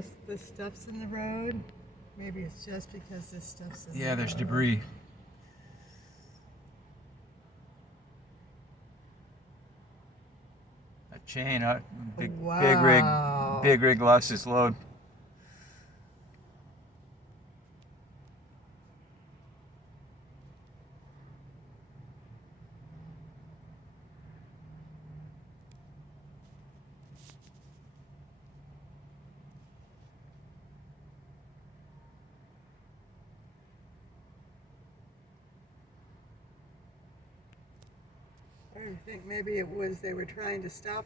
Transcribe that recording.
just the stuff's in the road? Maybe it's just because this stuff's in the road. Yeah, there's debris. A chain, Wow. big rig lost its load. I think maybe it was they were trying to stop